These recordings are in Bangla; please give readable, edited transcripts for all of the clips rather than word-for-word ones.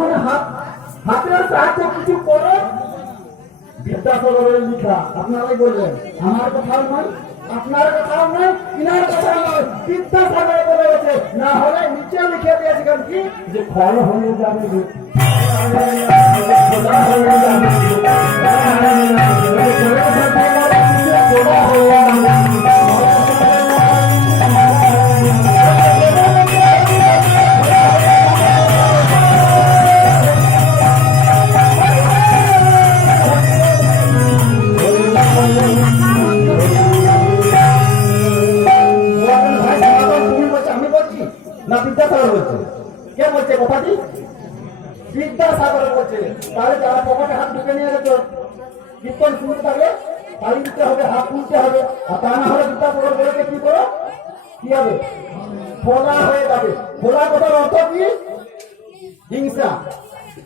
মানে হাতের সাহায্যে কিছু করো। বিদ্যাসাগরের লিখা, আপনারাই বললেন, আমার কথাও নয়, আপনার কথাও নয়, ইনার কথাও নয়, বিদ্যাসাগর বলে গেছে। না হলে নিচে লিখে দিয়েছে কেন কি যে ফল হয়ে যাবে, খোলা হয়ে যাবে, খোলা হয়ে যাবে। না বিদ্যাসাগর বলছে? কে বলছে কথাটি? বিদ্যাসাগর বলছে। তাহলে যারা পকেটে হাত ঢুকে নিয়ে গেছে কীর্তন শুনতে থাকলে তালি দিতে হবে, হাত তুলতে হবে। আর তা না হলে বিদ্যাসাগর বলেছে কি করো, কি হবে? খোলা হয়ে যাবে। খোলা কথার অর্থ কি? হিংসা।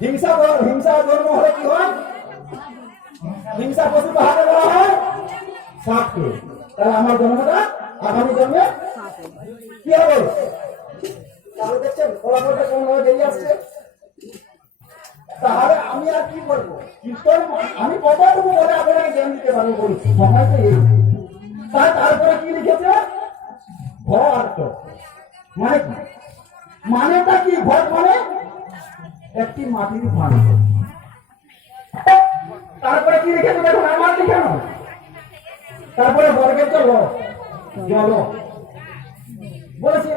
হিংসা হিংসা জন্ম হলে কি হয়? হিংসা পশুকে হাতে দেওয়া হয় সাপকে। তাহলে আমার জন্মটা আগামী জন্মে কি হবে? তাহলে দেখছেন ফলাফলটা কোন ভাবে বেরিয়ে আসছে। তাহলে আমি আর কি করবো? কীর্তন আমি কতটুকু বলে আপনাকে জ্ঞান দিতে পারবো বলি, সময় তো এই। তারপরে কি লিখেছে? ঘট মানে কি? মানেটা কি? ঘট মানে একটি মাটির ভাণ্ড। তারপরে কি লিখেছে দেখুন, আমার লিখানো। তারপরে বর্গের জল জল বলেছে,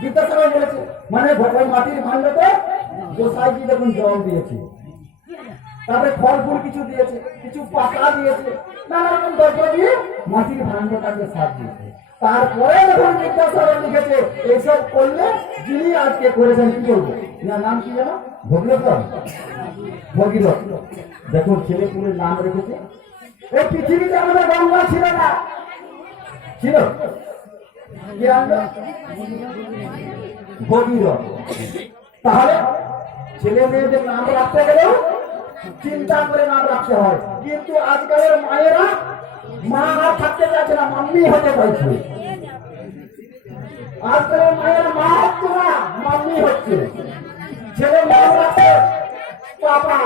বিদ্যাসাগর বলেছে, মানে ওই মাটির ভাণ্ডতে গোসাইজি দেখুন জল দিয়েছে, তারপরে ফল ফুল কিছু দিয়েছে, কিছু পাতা দিয়েছে, নানা রকম দ্রব্য দিয়ে মাটির ভাণ্ডটাকে সার দিয়েছে। তারপরে যখন বিদ্যাসাগর লিখেছে এইসব করলে যিনি আজকে করেছেন কি করবো, নাম কি জানো? ভগীরথ। ভগীরথ দেখুন ছেলে পুলের নাম রেখেছে। এই পৃথিবীতে আমাদের গঙ্গা ছিল না, ছিল ভগীরথ। তাহলে ছেলে মেয়েদের নাম রাখতে গেলেও চিন্তা করে নাম রাখতে হয়। কিন্তু আজকালের মায়েরা মা আর থাকতে চাইছে না, মাম্মি হতে চাইছে। আজকালের মায়েরা মা হচ্ছে না, মাম্মি হচ্ছে। ছেলের নাম রাখছে পাপা।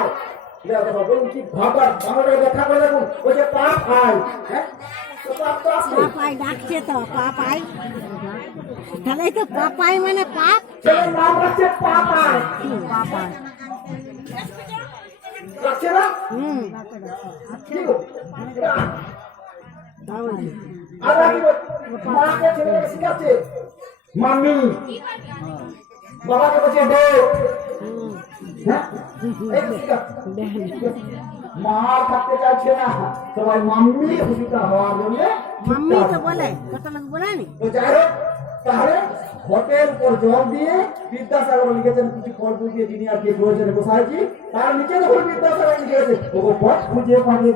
কি ভাবার বাংলাটাকে দেখা করে দেখুন, ওই যে পাপাই, হ্যাঁ পাপাই ডাকছে তো, পাপাই। তাহলে তো পাপাই মানে পাপ। ছেলের নাম রাখছে পাপাই, পাপাই রাখছে না? মাকে ছেলেকে শিখাচ্ছে মাম্মি, বাবাকে বলছে ডে। মা থাকতে চাইছে না, সবাই মাম্মি খুশিটা হওয়ার জন্য মাম্মি তো বলে, কত লোক বলেনি। তো যাই হোক, তাহলে ঘটের উপর জল দিয়ে বিদ্যাসাগর লিখেছেন কিছু ফল ফুল দিয়ে, যিনি আর কে করেছেন গোসাইজি। তার নিচে যখন বিদ্যাসাগর লিখেছে ও পথ খুঁজে পাবে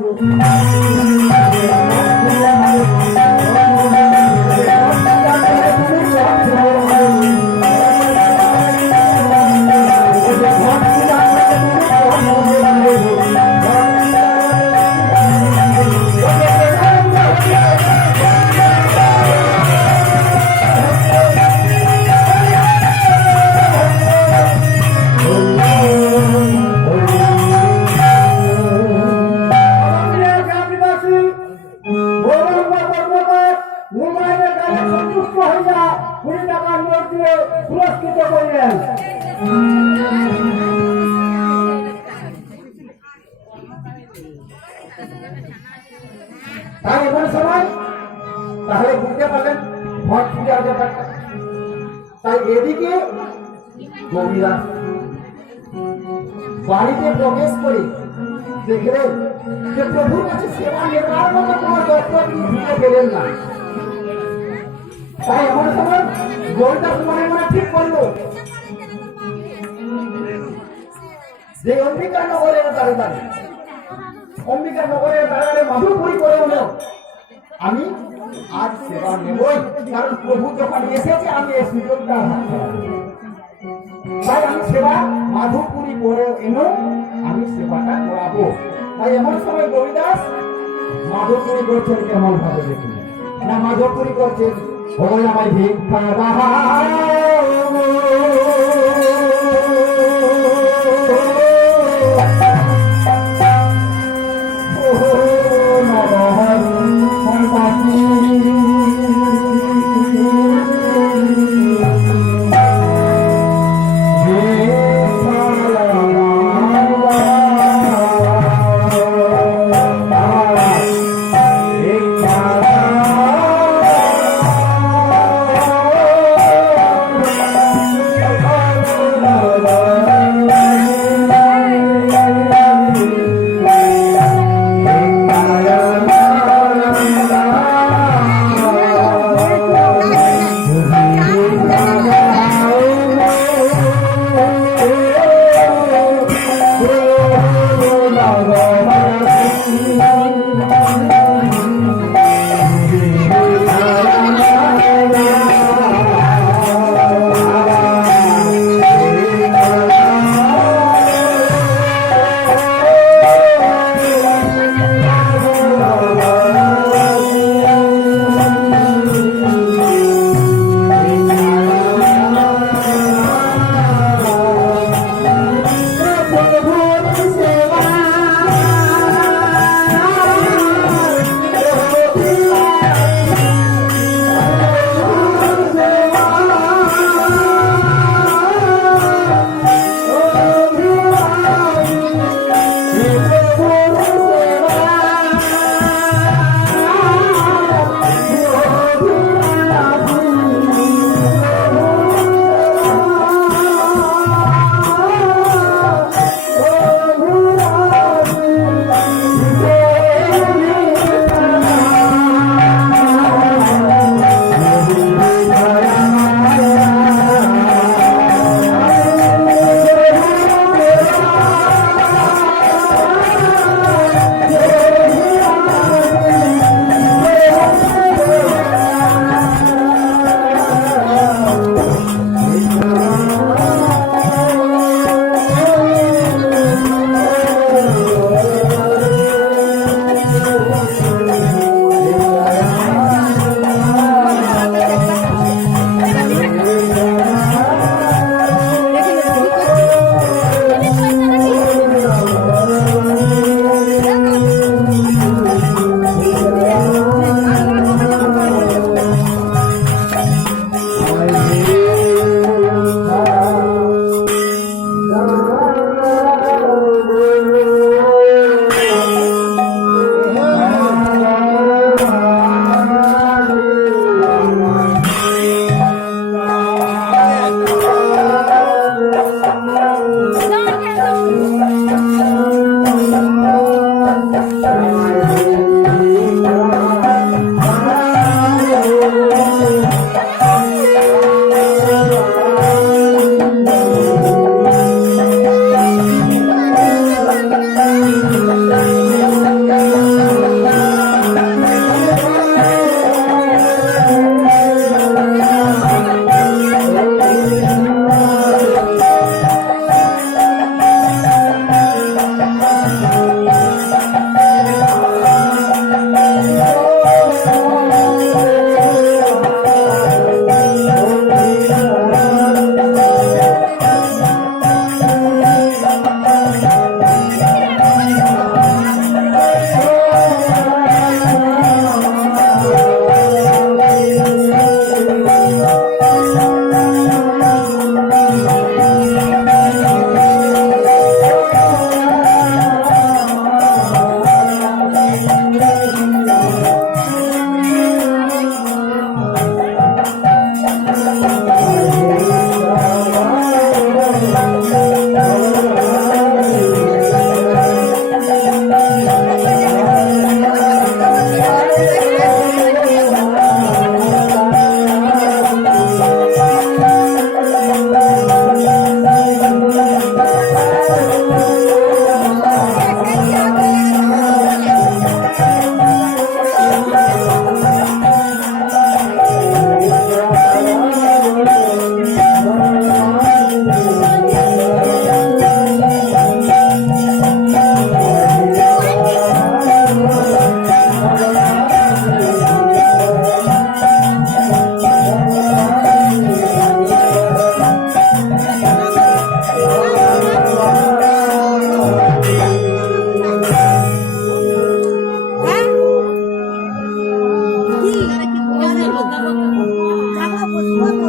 পুরস্কৃত করলেন। তাই এমন সময় তাহলে বুঝতে পারলেন ঘট পূজার ব্যাপারটা। তাই এদিকে গভীরা বাড়িতে প্রবেশ করে দেখলেন যে প্রভুর কাছে সেবা নেবার মতো কোন তত্ত্ব তিনি ফিরে পেলেন না। তাই এমন সময় গৌরদাস মনে মনে ঠিক করলো যে অম্বিকা নগরের দাঁড়িয়ে অম্বিকা নগরের দাঁড়িয়ে মাধুপুরি করে হলো আমি আজ সেবা নেবই, কারণ প্রভু যখন এসেছে আমি এই সুযোগটা তাই আমি সেবা মাধুপুরি করে এনো, আমি সেবাটা করাবো। তাই এমন সময় গৌরদাস মাধুপুরি করছেন কেমন ভাবে দেখুন না, মাধুপুরি করছেন ওই আমার ভিক্ষা জাগা বসবো